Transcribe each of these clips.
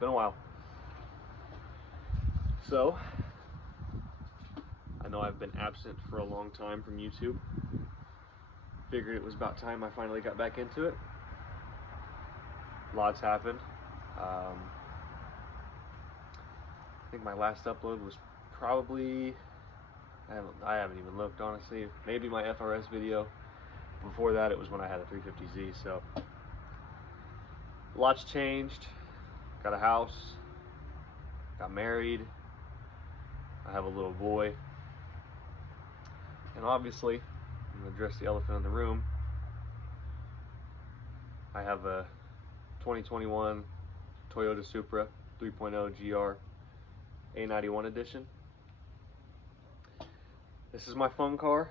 been a while. So, I know I've been absent for a long time from YouTube. Figured it was about time I finally got back into it. Lots happened. I think my last upload was probably, I haven't even looked honestly, maybe my FRS video. Before that it was when I had a 350Z, so lots changed. Got a house, got married, I have a little boy, and obviously, I'm going to address the elephant in the room. I have a 2021 Toyota Supra 3.0 GR A91 edition. This is my fun car.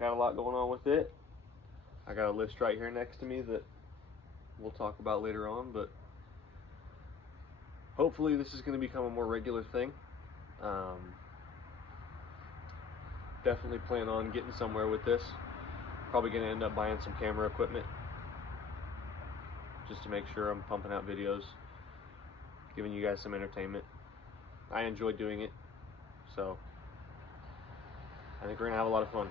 Got a lot going on with it. I got a list right here next to me that we'll talk about later on, but hopefully this is going to become a more regular thing. Definitely plan on getting somewhere with this. Probably going to end up buying some camera equipment just to make sure I'm pumping out videos, giving you guys some entertainment. I enjoy doing it, so I think we're going to have a lot of fun.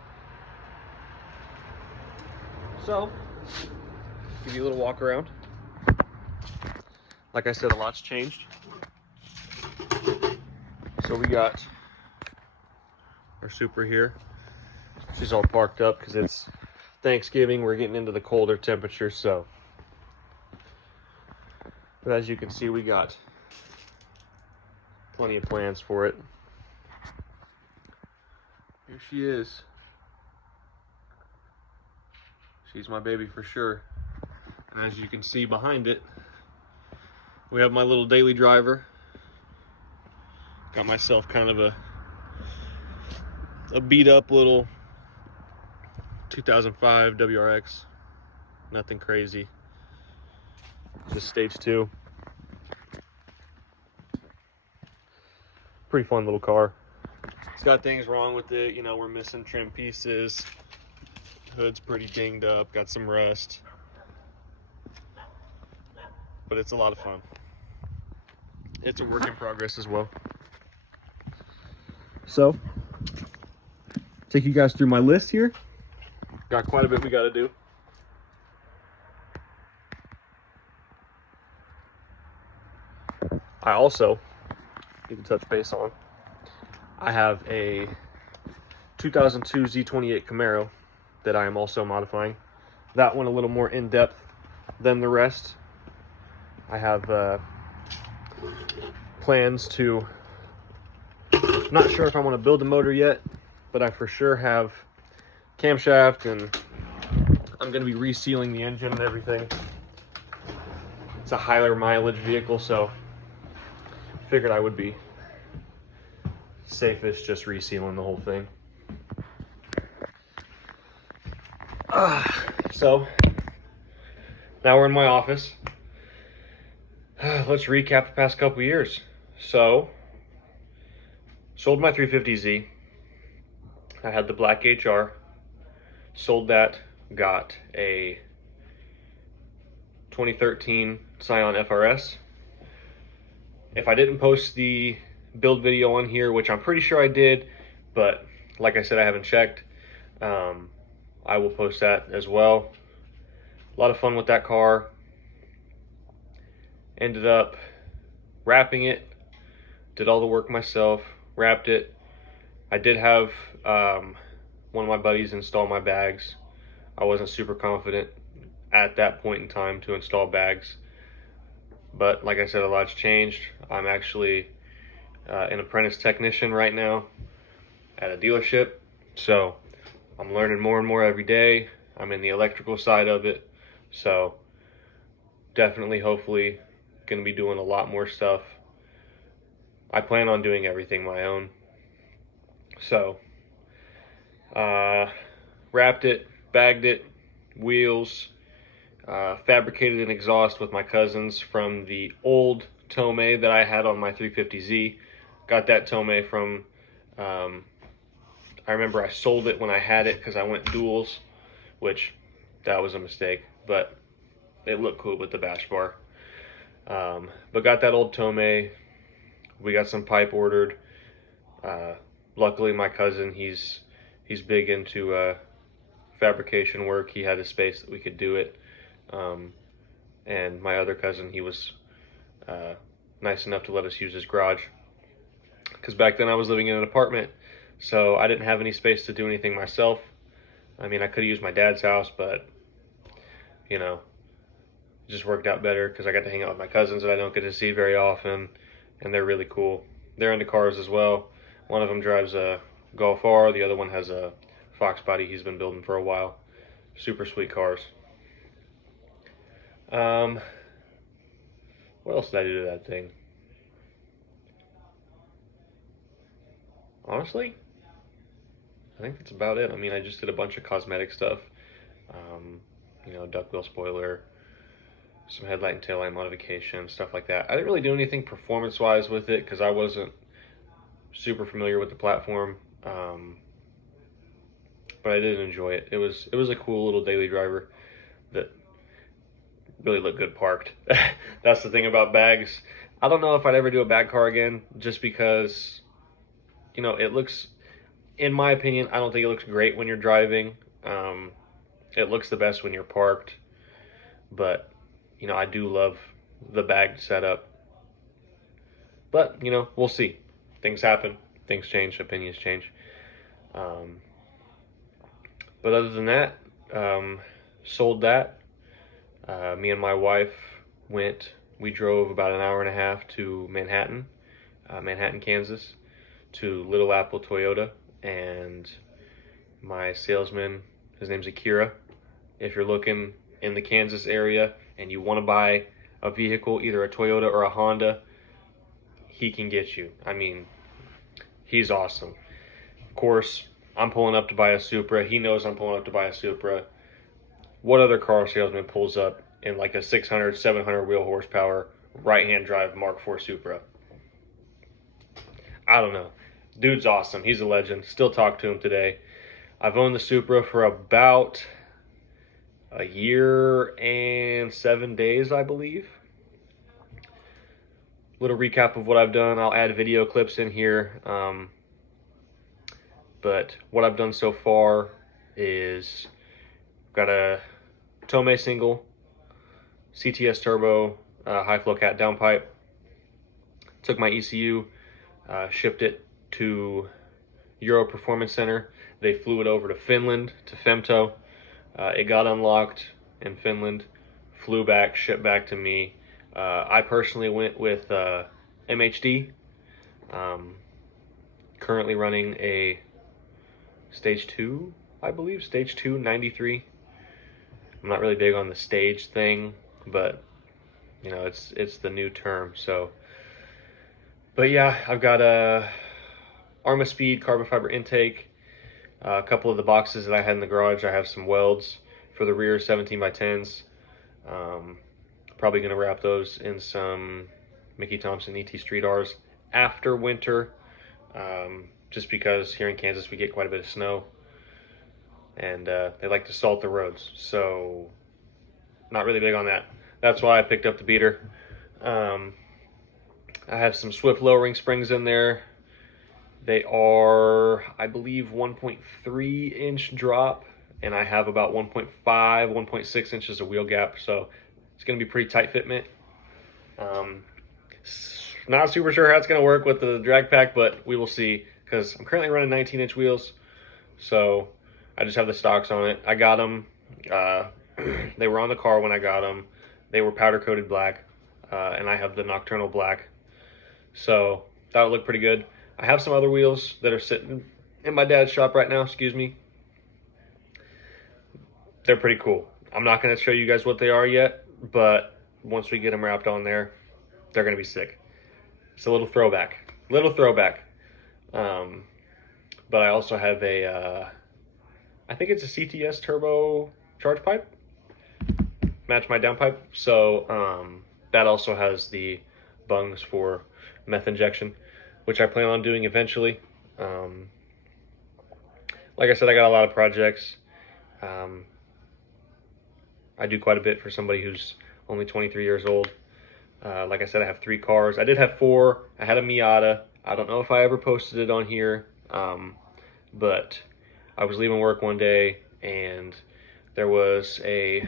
So, give you a little walk around. Like I said, a lot's changed. So we got our Supra here. She's all parked up because it's Thanksgiving. We're getting into the colder temperatures, so. But as you can see, we got plenty of plans for it. Here she is. She's my baby for sure. And as you can see behind it, we have my little daily driver. Got myself kind of a beat up little 2005 WRX. Nothing crazy. Just stage 2. Pretty fun little car. It's got things wrong with it. You know, we're missing trim pieces. Hood's pretty dinged up, got some rust. But it's a lot of fun. It's a work in progress as well. So, take you guys through my list here. Got quite a bit we got to do. I also need to touch base on. I have a 2002 Z28 Camaro that I am also modifying. That one a little more in-depth than the rest. I have plans to, not sure if I want to build a motor yet, but I for sure have camshaft, and I'm going to be resealing the engine and everything. It's a higher mileage vehicle, so figured I would be safest just resealing the whole thing. So now we're in my office. Let's recap the past couple years. So, sold my 350Z. I had the black HR. Sold that. Got a 2013 Scion FRS. If I didn't post the build video on here, which I'm pretty sure I did, but like I said, I haven't checked, I will post that as well. A lot of fun with that car. Ended up wrapping it, did all the work myself, wrapped it. I did have one of my buddies install my bags. I wasn't super confident at that point in time to install bags, but like I said, a lot's changed. I'm actually an apprentice technician right now at a dealership, so I'm learning more and more every day. I'm in the electrical side of it, so definitely, hopefully, going to be doing a lot more stuff. I plan on doing everything my own. So, wrapped it, bagged it, wheels, fabricated an exhaust with my cousins from the old Tomei that I had on my 350Z. Got that Tomei from, I remember I sold it when I had it because I went duals, which that was a mistake, but it looked cool with the bash bar. But got that old Tomei. We got some pipe ordered. Luckily, my cousin, he's big into fabrication work. He had a space that we could do it. And my other cousin, he was nice enough to let us use his garage. Because back then I was living in an apartment, so I didn't have any space to do anything myself. I mean, I could have used my dad's house, but, you know, it just worked out better because I got to hang out with my cousins that I don't get to see very often, and they're really cool. They're into cars as well. One of them drives a Golf R, the other one has a Fox body he's been building for a while. Super sweet cars. What else did I do to that thing? Honestly, I think that's about it. I mean, I just did a bunch of cosmetic stuff. You know, duck wheel spoiler, some headlight and taillight modification, stuff like that. I didn't really do anything performance-wise with it because I wasn't super familiar with the platform. But I did enjoy it. It was a cool little daily driver that really looked good parked. That's the thing about bags. I don't know if I'd ever do a bag car again, just because, you know, it looks, in my opinion, I don't think it looks great when you're driving. It looks the best when you're parked, but, you know, I do love the bag setup. But, you know, we'll see. Things happen, things change, opinions change. But other than that, sold that. Me and my wife we drove about an hour and a half to Manhattan, Kansas, to Little Apple Toyota, and my salesman, his name's Akira. If you're looking in the Kansas area and you want to buy a vehicle, either a Toyota or a Honda, he can get you. I mean, he's awesome. Of course, I'm pulling up to buy a Supra. He knows I'm pulling up to buy a Supra. What other car salesman pulls up in like a 600, 700 wheel horsepower right-hand drive Mark IV Supra? I don't know. Dude's awesome. He's a legend. Still talk to him today. I've owned the Supra for about a year and 7 days, I believe. Little recap of what I've done. I'll add video clips in here. But what I've done so far is got a Tomei single, CTS turbo, high flow cat downpipe. Took my ECU, shipped it to Euro Performance Center. They flew it over to Finland, to Femto. It got unlocked in Finland, flew back, shipped back to me. I personally went with MHD. Currently running a Stage 2, I believe, Stage 2 93. I'm not really big on the stage thing, but you know, it's the new term. So, but yeah, I've got a Arma Speed carbon fiber intake. A couple of the boxes that I had in the garage, I have some welds for the rear 17x10s. Probably gonna wrap those in some Mickey Thompson ET Street Rs after winter, just because here in Kansas we get quite a bit of snow, and they like to salt the roads, so not really big on that. That's why I picked up the beater. I have some Swift lowering springs in there. They are, I believe, 1.3 inch drop, and I have about 1.5, 1.6 inches of wheel gap, so it's going to be pretty tight fitment. Not super sure how it's going to work with the drag pack, but we will see, because I'm currently running 19-inch wheels, so I just have the stocks on it. I got them. They were on the car when I got them. They were powder-coated black, and I have the nocturnal black, so that would look pretty good. I have some other wheels that are sitting in my dad's shop right now, excuse me. They're pretty cool. I'm not going to show you guys what they are yet, but once we get them wrapped on there, they're going to be sick. It's a little throwback. But I also have a, I think it's a CTS turbo charge pipe. Match my downpipe. So that also has the bungs for meth injection, which I plan on doing eventually. Like I said, I got a lot of projects. I do quite a bit for somebody who's only 23 years old. Like I said, I have 3 cars. I did have 4. I had a Miata. I don't know if I ever posted it on here, but I was leaving work one day and there was a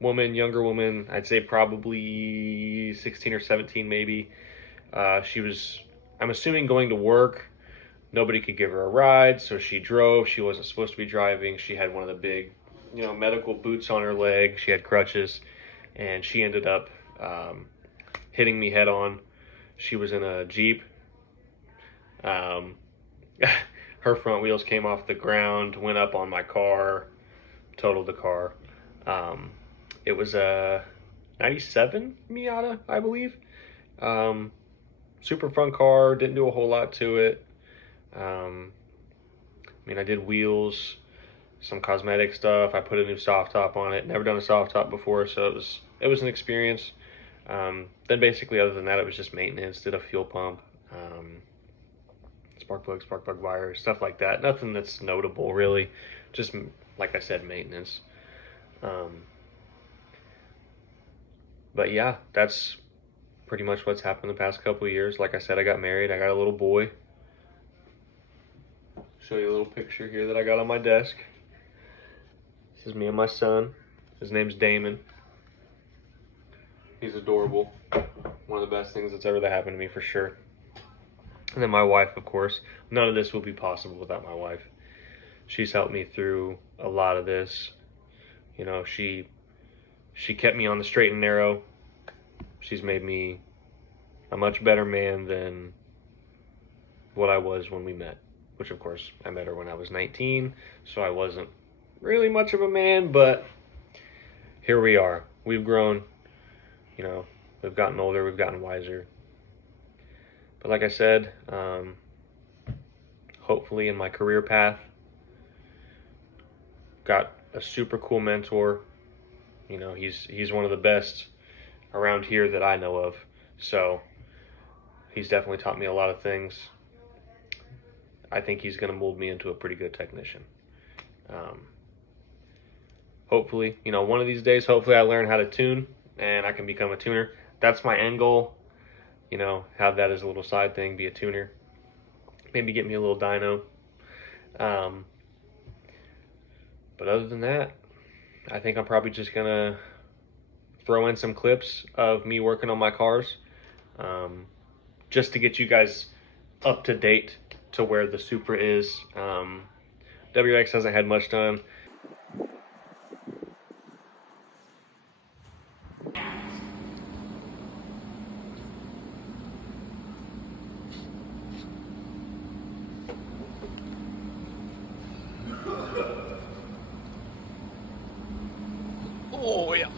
woman, younger woman, I'd say probably 16 or 17 maybe. She was, I'm assuming, going to work. Nobody could give her a ride, so she drove. She wasn't supposed to be driving. She had one of the big, medical boots on her leg. She had crutches, and she ended up hitting me head on. She was in a Jeep. Her front wheels came off the ground, went up on my car, totaled the car. It was a 97 Miata, I believe. Super fun car, didn't do a whole lot to it. I did wheels, some cosmetic stuff. I put a new soft top on it. Never done a soft top before, so it was an experience. Then basically, other than that, it was just maintenance. Did a fuel pump, spark plug wires, stuff like that. Nothing that's notable, really. Just, like I said, maintenance. But yeah, that's pretty much what's happened the past couple of years. Like I said, I got married. I got a little boy. Show you a little picture here that I got on my desk. This is me and my son. His name's Damon. He's adorable. One of the best things that's ever happened to me, for sure. And then my wife, of course. None of this would be possible without my wife. She's helped me through a lot of this. She kept me on the straight and narrow. She's made me a much better man than what I was when we met. Which, of course, I met her when I was 19, so I wasn't really much of a man, but here we are. We've grown, we've gotten older, we've gotten wiser. But like I said, hopefully in my career path, got a super cool mentor. He's one of the best around here that I know of, so he's definitely taught me a lot of things. I think he's going to mold me into a pretty good technician. Hopefully, one of these days, hopefully I learn how to tune and I can become a tuner. That's my end goal. Have that as a little side thing, be a tuner. Maybe get me a little dyno. But other than that, I think I'm probably just going to throw in some clips of me working on my cars, just to get you guys up to date to where the Supra is. WX hasn't had much time. Oh yeah.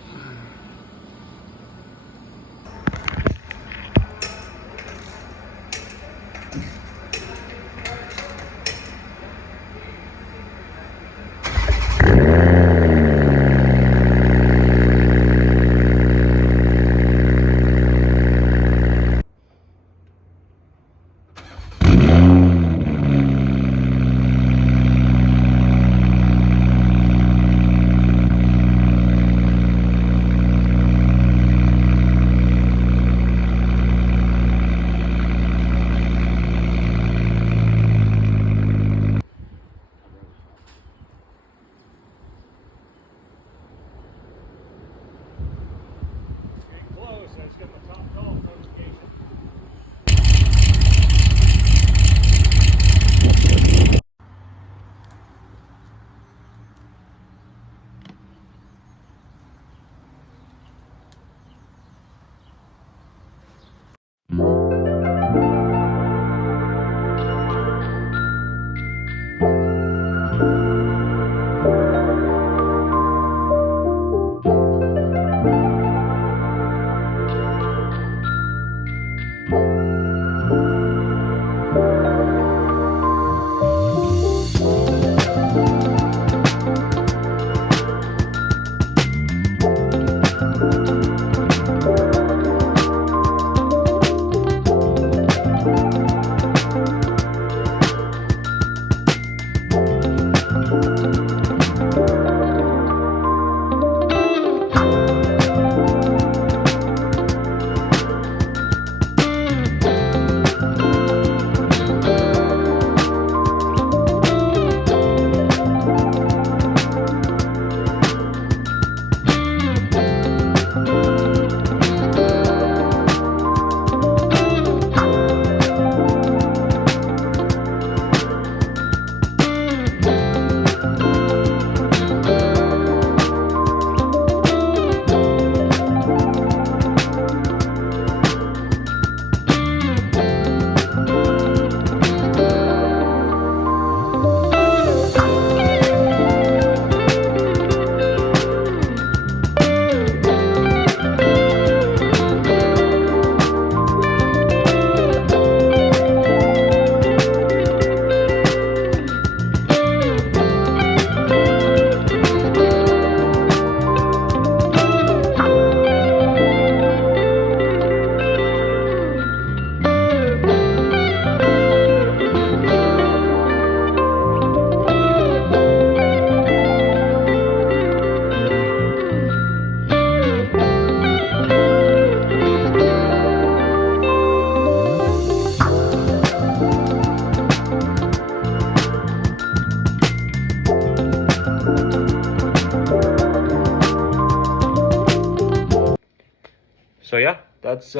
yeah, that's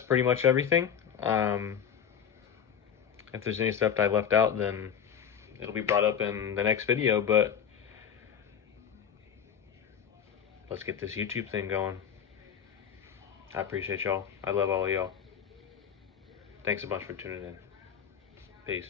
pretty much everything. If there's any stuff I left out, then it'll be brought up in the next video, but let's get this YouTube thing going. I appreciate y'all. I love all of y'all. Thanks a bunch for tuning in. Peace.